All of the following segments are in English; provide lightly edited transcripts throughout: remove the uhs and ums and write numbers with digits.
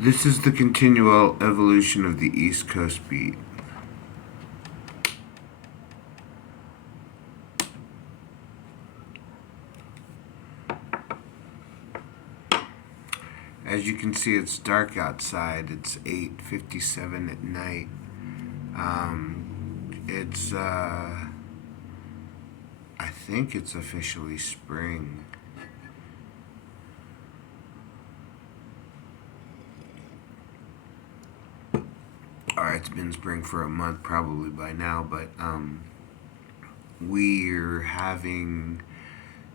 This is the continual evolution of the East Coast beat. As you can see, it's dark outside. It's 8:57 at night. It's I think it's officially spring. Or it's been spring for a month probably by now, but we're having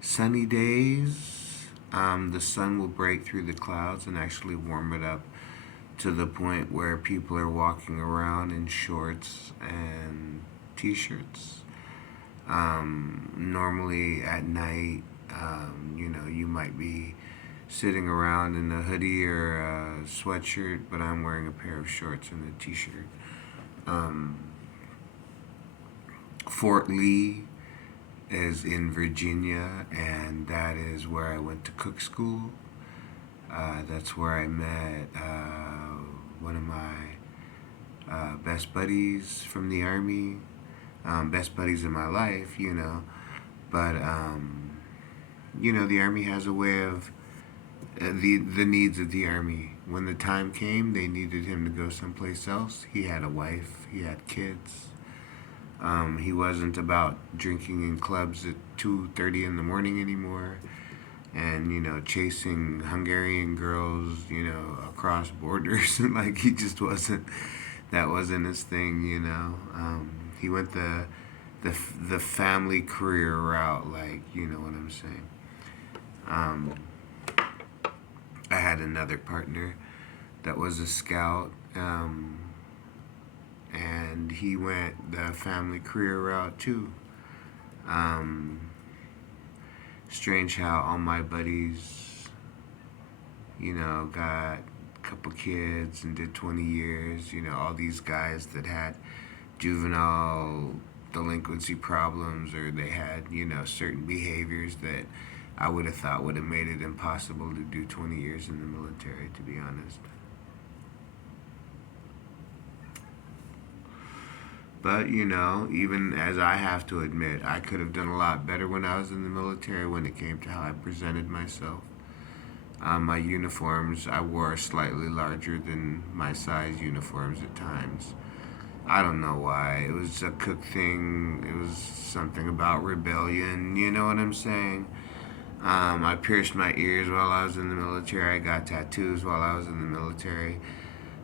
sunny days. The sun will break through the clouds and actually warm it up to the point where people are walking around in shorts and t-shirts. Normally at night, you might be sitting around in a hoodie or a sweatshirt, but I'm wearing a pair of shorts and a t-shirt. Um, Fort Lee is in Virginia, and that is where I went to cook school. That's where I met one of my best buddies from the Army, best buddies in my life. But, the Army has a way of the needs of the Army. When the time came, they needed him to go someplace else. He had a wife, he had kids. He wasn't about drinking in clubs at 2:30 in the morning anymore, and chasing Hungarian girls, across borders. Like he just wasn't. That wasn't his thing. He went the family career route. Like you know what I'm saying. Um, I had another partner that was a scout. And he went the family career route too. Um, Strange how all my buddies, got a couple kids and did 20 years. All these guys that had juvenile delinquency problems or they had, certain behaviors that I would have thought would have made it impossible to do 20 years in the military, to be honest. But, even as I have to admit, I could have done a lot better when I was in the military when it came to how I presented myself. My uniforms, I wore slightly larger than my size uniforms at times. I don't know why. It was a cook thing. It was something about rebellion. You know what I'm saying? I pierced my ears while I was in the military. I got tattoos while I was in the military.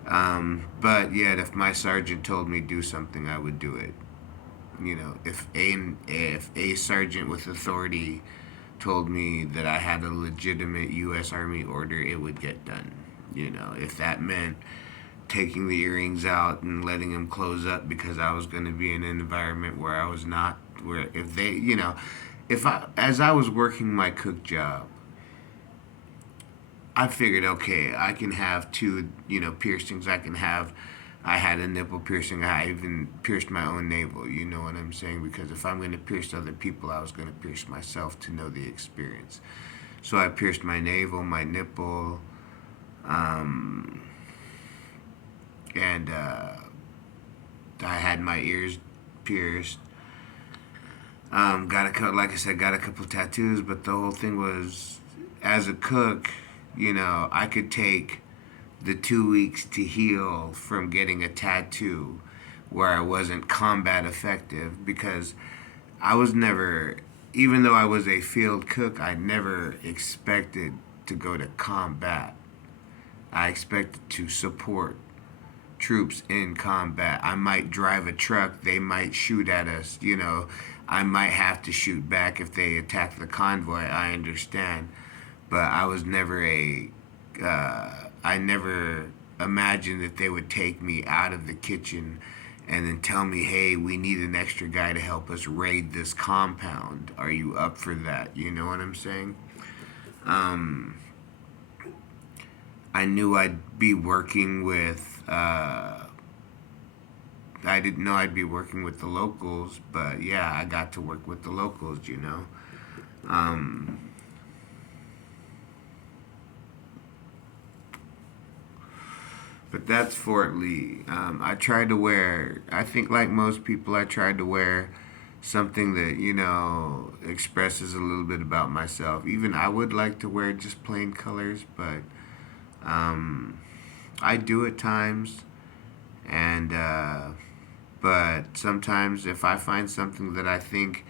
But yet, if my sergeant told me do something, I would do it. If a sergeant with authority told me that I had a legitimate U.S. Army order, it would get done. If that meant taking the earrings out and letting them close up because I was going to be in an environment where I was not, where if they, if I, as I was working my cook job, I figured, okay, I can have two, piercings. I had a nipple piercing. I even pierced my own navel. You know what I'm saying? Because if I'm going to pierce other people, I was going to pierce myself to know the experience. So I pierced my navel, my nipple, um, and I had my ears pierced. Like I said, got a couple tattoos. But the whole thing was, as a cook, I could take the 2 weeks to heal from getting a tattoo where I wasn't combat effective because I was never, even though I was a field cook, I never expected to go to combat. I expected to support troops in combat. I might drive a truck, they might shoot at us. I might have to shoot back if they attack the convoy, I understand. But I never imagined that they would take me out of the kitchen and then tell me, hey, we need an extra guy to help us raid this compound. Are you up for that? You know what I'm saying? Um, I knew I'd be working with, I didn't know I'd be working with the locals, but yeah, I got to work with the locals. Um, But that's Fort Lee. I tried to wear, I think like most people, I tried to wear something that, expresses a little bit about myself. Even I would like to wear just plain colors, but um, I do at times. And, but sometimes if I find something that I think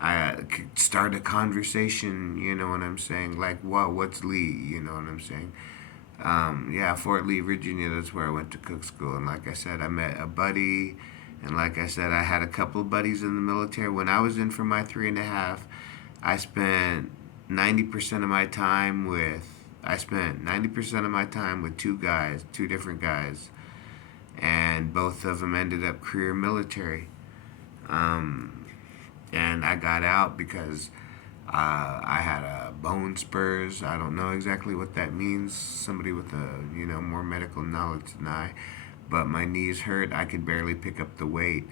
I could start a conversation, you know what I'm saying? Like, what's Lee? You know what I'm saying? Yeah, Fort Lee, Virginia. That's where I went to cook school. And like I said, I met a buddy. And like I said, I had a couple of buddies in the military. When I was in for my 3.5, I spent 90% of my time with. I spent 90% of my time with two guys, two different guys, and both of them ended up career military. Um, and I got out because I had a bone spurs. I don't know exactly what that means. Somebody with a more medical knowledge than I, but my knees hurt. I could barely pick up the weight.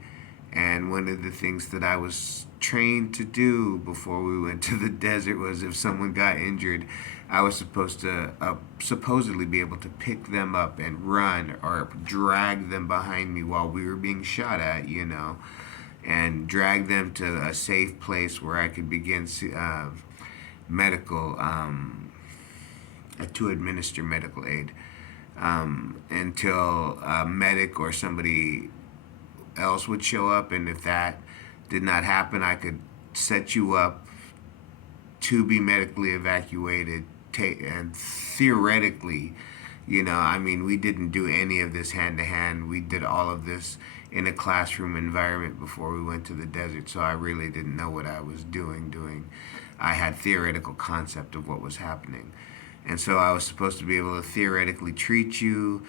And one of the things that I was trained to do before we went to the desert was if someone got injured, I was supposed to supposedly be able to pick them up and run or drag them behind me while we were being shot at, and drag them to a safe place where I could begin medical, to administer medical aid until a medic or somebody else would show up. And if that did not happen, I could set you up to be medically evacuated. And theoretically, I mean, we didn't do any of this hand to hand. We did all of this in a classroom environment before we went to the desert. So I really didn't know what I was doing. I had theoretical concept of what was happening. And so I was supposed to be able to theoretically treat you,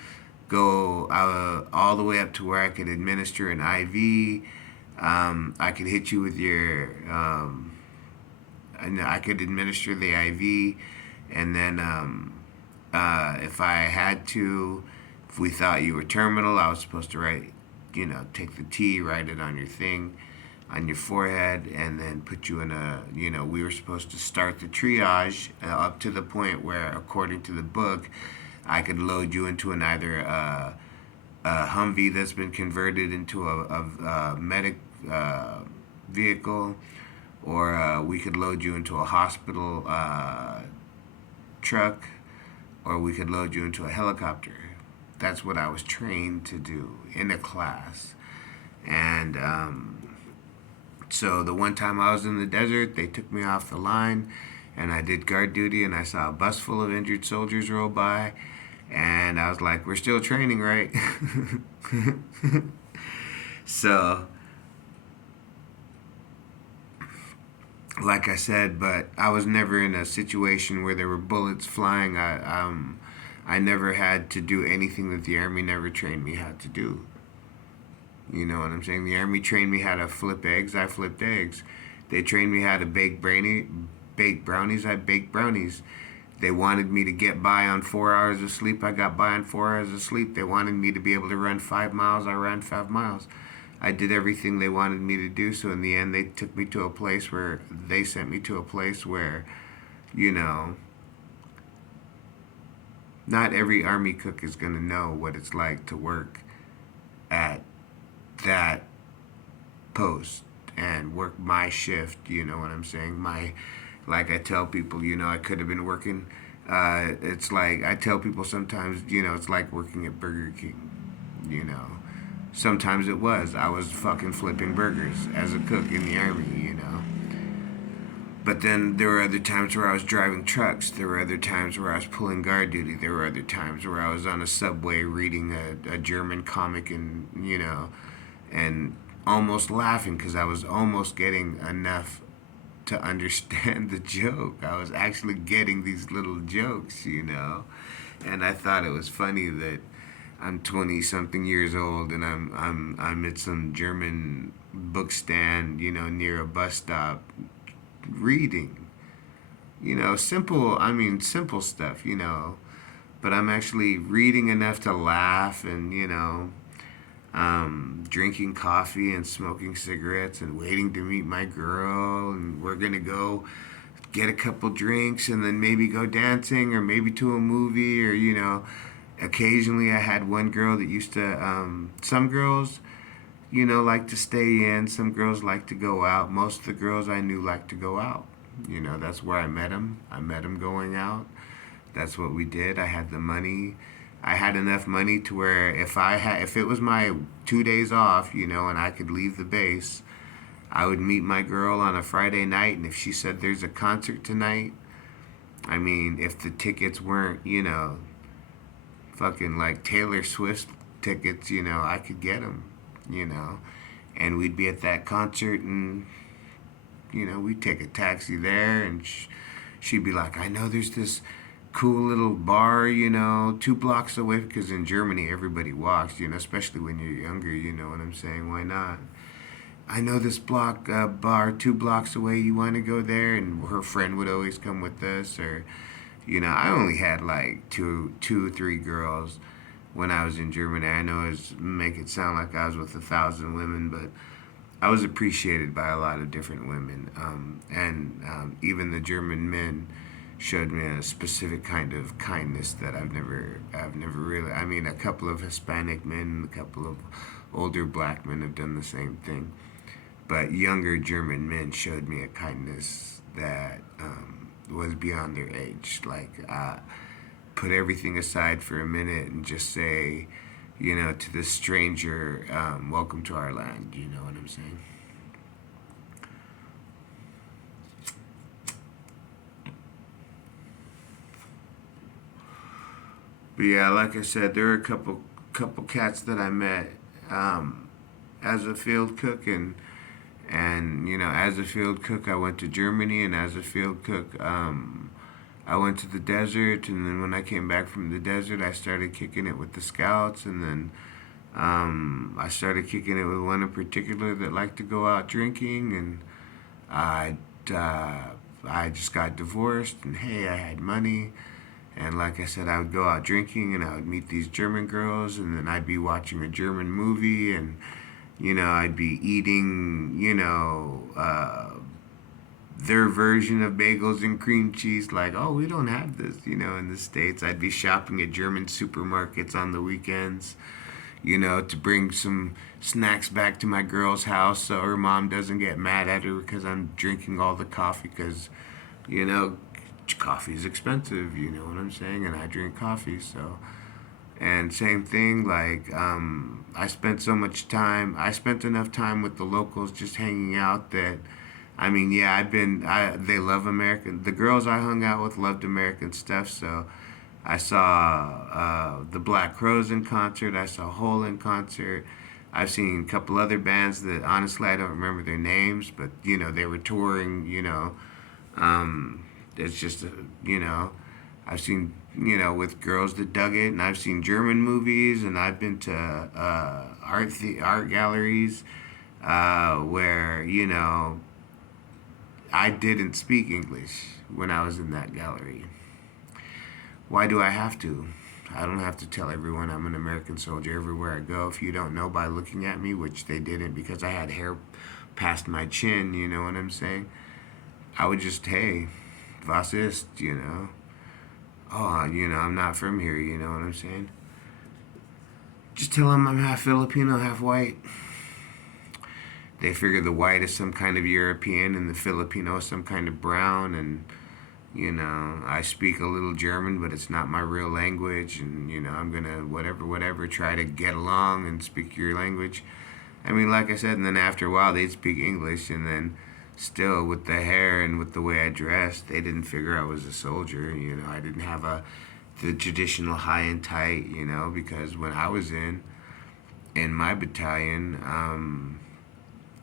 go all the way up to where I could administer an IV. I could hit you with and I could administer the IV, and then if I had to, if we thought you were terminal, I was supposed to write, take the T, write it on your thing, on your forehead, and then put you in we were supposed to start the triage up to the point where, according to the book, I could load you into either a Humvee that's been converted into a medic vehicle, or we could load you into a hospital truck, or we could load you into a helicopter. That's what I was trained to do in a class. And so the one time I was in the desert, they took me off the line, and I did guard duty, and I saw a bus full of injured soldiers roll by, and I was like, we're still training, right? So, like I said, but I was never in a situation where there were bullets flying. I never had to do anything that the Army never trained me how to do. You know what I'm saying? The Army trained me how to flip eggs. I flipped eggs. They trained me how to bake brownies. I baked brownies. They wanted me to get by on 4 hours of sleep. I got by on 4 hours of sleep. They wanted me to be able to run 5 miles. I ran 5 miles. I did everything they wanted me to do. So in the end, they took me to a place where they sent me to a place where, not every Army cook is going to know what it's like to work at that post and work my shift. You know what I'm saying? Like I tell people, I could have been working. It's like I tell people sometimes, it's like working at Burger King. Sometimes it was. I was fucking flipping burgers as a cook in the Army. But then there were other times where I was driving trucks. There were other times where I was pulling guard duty. There were other times where I was on a subway reading a German comic and almost laughing because I was almost getting enough to understand the joke. I was actually getting these little jokes, and I thought it was funny that I'm 20 something years old and I'm at some German book stand, near a bus stop reading. Simple stuff, but I'm actually reading enough to laugh and, drinking coffee and smoking cigarettes and waiting to meet my girl, and we're gonna go get a couple drinks and then maybe go dancing or maybe to a movie or Occasionally, I had one girl that used to. Some girls, like to stay in. Some girls like to go out. Most of the girls I knew like to go out. That's where I met them. I met them going out. That's what we did. I had the money. I had enough money to where if it was my 2 days off, and I could leave the base, I would meet my girl on a Friday night, and if she said there's a concert tonight, I mean, if the tickets weren't, fucking like Taylor Swift tickets, I could get them, you know, and we'd be at that concert, and we'd take a taxi there, and she'd be like, I know there's this cool little bar, 2 blocks away, because in Germany everybody walks, especially when you're younger, you know what I'm saying? Why not? I know this bar 2 blocks away. You want to go there? And her friend would always come with us, or I only had like two, 3 girls when I was in Germany. I know it's make it sound like I was with 1,000 women, but I was appreciated by a lot of different women, and even the German men showed me a specific kind of kindness that I've never really. I mean, a couple of Hispanic men, a couple of older black men have done the same thing, but younger German men showed me a kindness that was beyond their age. Like, put everything aside for a minute and just say, to the stranger, welcome to our land. You know what I'm saying? But yeah, like I said, there are a couple cats that I met as a field cook, and as a field cook, I went to Germany, and as a field cook, I went to the desert, and then when I came back from the desert, I started kicking it with the scouts, and then I started kicking it with one in particular that liked to go out drinking, and I uh, I just got divorced, and hey, I had money, and like I said, I would go out drinking, and I would meet these German girls, and then I'd be watching a German movie, and I'd be eating, their version of bagels and cream cheese. Like, oh, we don't have this, in the States. I'd be shopping at German supermarkets on the weekends, to bring some snacks back to my girl's house so her mom doesn't get mad at her because I'm drinking all the coffee, because, you know, coffee is expensive, you know what I'm saying? And I drink coffee, so. And same thing, like, I spent enough time with the locals just hanging out that, I mean, yeah, they love American, the girls I hung out with loved American stuff, so I saw the Black Crowes in concert, I saw Hole in concert, I've seen a couple other bands that honestly I don't remember their names, but, they were touring, um, it's just, I've seen, with girls that dug it, and I've seen German movies, and I've been to art galleries where I didn't speak English when I was in that gallery. Why do I have to? I don't have to tell everyone I'm an American soldier everywhere I go. If you don't know by looking at me, which they didn't because I had hair past my chin, you know what I'm saying? I would just, hey, was ist, oh, I'm not from here, you know what I'm saying? Just tell them I'm half Filipino, half white. They figure the white is some kind of European and the Filipino is some kind of brown, and, I speak a little German, but it's not my real language, and, I'm gonna, whatever, try to get along and speak your language. I mean, like I said, and then after a while they'd speak English, and then still with the hair and with the way I dressed, they didn't figure I was a soldier. I didn't have the traditional high and tight. Because when I was in my battalion,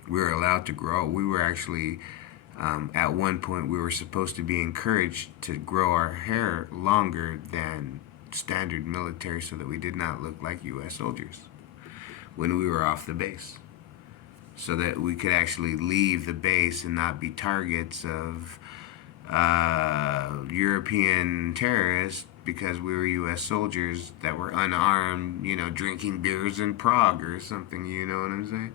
we were allowed to grow. We were actually at one point we were supposed to be encouraged to grow our hair longer than standard military, so that we did not look like U.S. soldiers when we were off the base, so that we could actually leave the base and not be targets of European terrorists because we were U.S. soldiers that were unarmed, drinking beers in Prague or something, you know what I'm saying?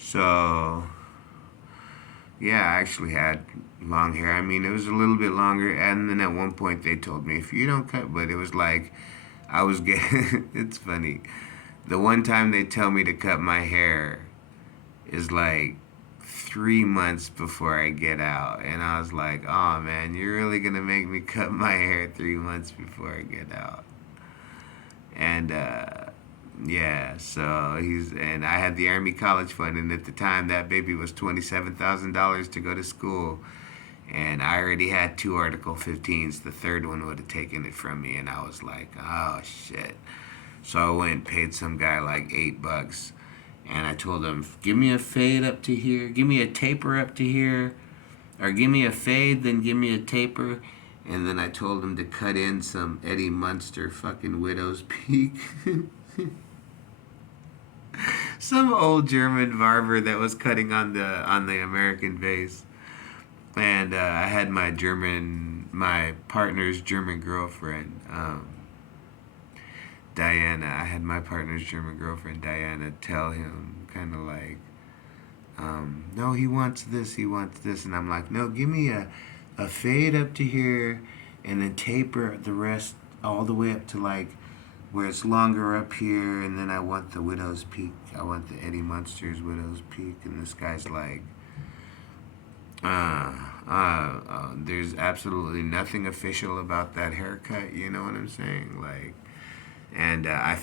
So, Yeah, I actually had long hair. I mean, it was a little bit longer, and then at one point they told me if you don't cut, but it was like I was getting. It's funny. The one time they tell me to cut my hair is like 3 months before I get out, and I was like, "Oh man, you're really gonna make me cut my hair 3 months before I get out?" And yeah, so he's and I had the Army College Fund, and at the time that baby was $27,000 to go to school, and I already had two Article 15s. The third one would have taken it from me, and I was like, oh shit. So I went and paid some guy like $8, and I told him, give me a fade up to here, give me a taper up to here, or give me a fade, then give me a taper. And then I told him to cut in some Eddie Munster fucking widow's peak. Some old German barber that was cutting on the American base. And I had my partner's German girlfriend, Diana. I had my partner's German girlfriend, Diana, tell him kind of like, no, he wants this. And I'm like, no, give me a fade up to here and then taper the rest all the way up to like where it's longer up here. And then I want the widow's peak. I want the Eddie Munster's widow's peak. And this guy's like, there's absolutely nothing official about that haircut. You know what I'm saying? Like, and I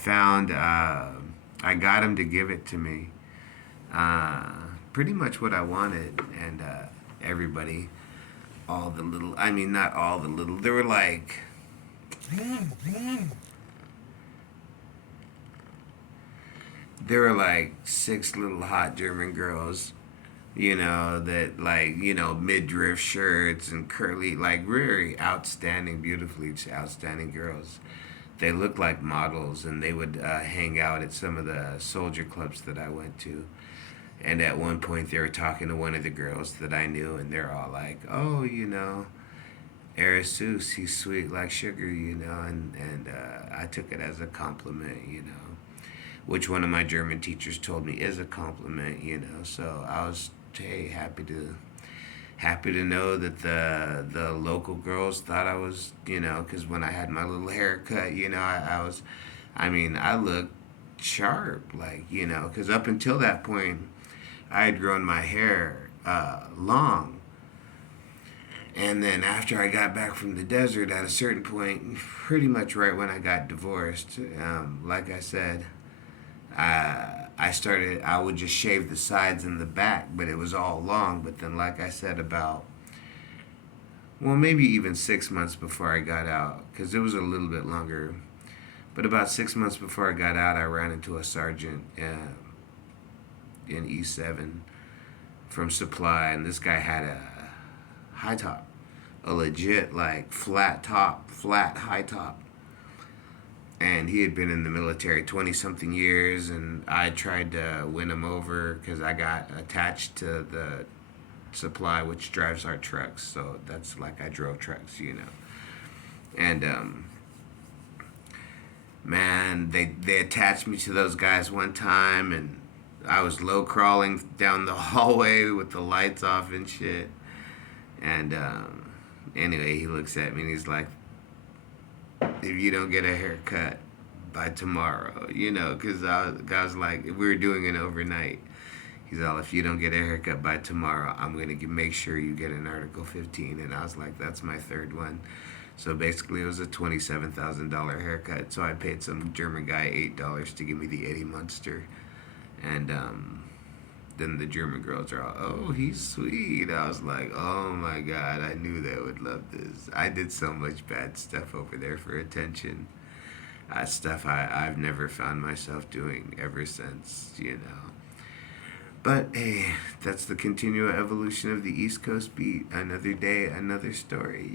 got him to give it to me. Pretty much what I wanted, and everybody, all the little, I mean, not all the little, there were like six little hot German girls, that like, midriff shirts and curly, like very outstanding, beautifully outstanding girls. They looked like models, and they would hang out at some of the soldier clubs that I went to. And at one point, they were talking to one of the girls that I knew, and they're all like, "Oh, Arisus, he's sweet like sugar, and I took it as a compliment. Which one of my German teachers told me is a compliment. So I was, hey, happy to know that the local girls thought I was, because when I had my little haircut, I was, I mean, I looked sharp, like, because up until that point, I had grown my hair long. And then after I got back from the desert, at a certain point, pretty much right when I got divorced, like I said, I would just shave the sides and the back, but it was all long. But then, like I said, well, maybe even 6 months before I got out, because it was a little bit longer. But about 6 months before I got out, I ran into a sergeant in E7 from Supply, and this guy had a high top, a legit like flat top, flat high top. And he had been in the military 20 something years, and I tried to win him over because I got attached to the Supply, which drives our trucks. So that's like I drove trucks. And man, they attached me to those guys one time, and I was low crawling down the hallway with the lights off and shit. And anyway, he looks at me and he's like, if you don't get a haircut by tomorrow, because I was like, we were doing it overnight. He's all, if you don't get a haircut by tomorrow, I'm going to make sure you get an Article 15. And I was like, that's my third one. So basically, it was a $27,000 haircut. So I paid some German guy $8 to give me the Eddie Munster. And then the German girls are all, oh, he's sweet. I was like, oh my God, I knew they would love this. I did so much bad stuff over there for attention. Stuff I've never found myself doing ever since. But hey, that's the continual evolution of the East Coast beat. Another day, another story.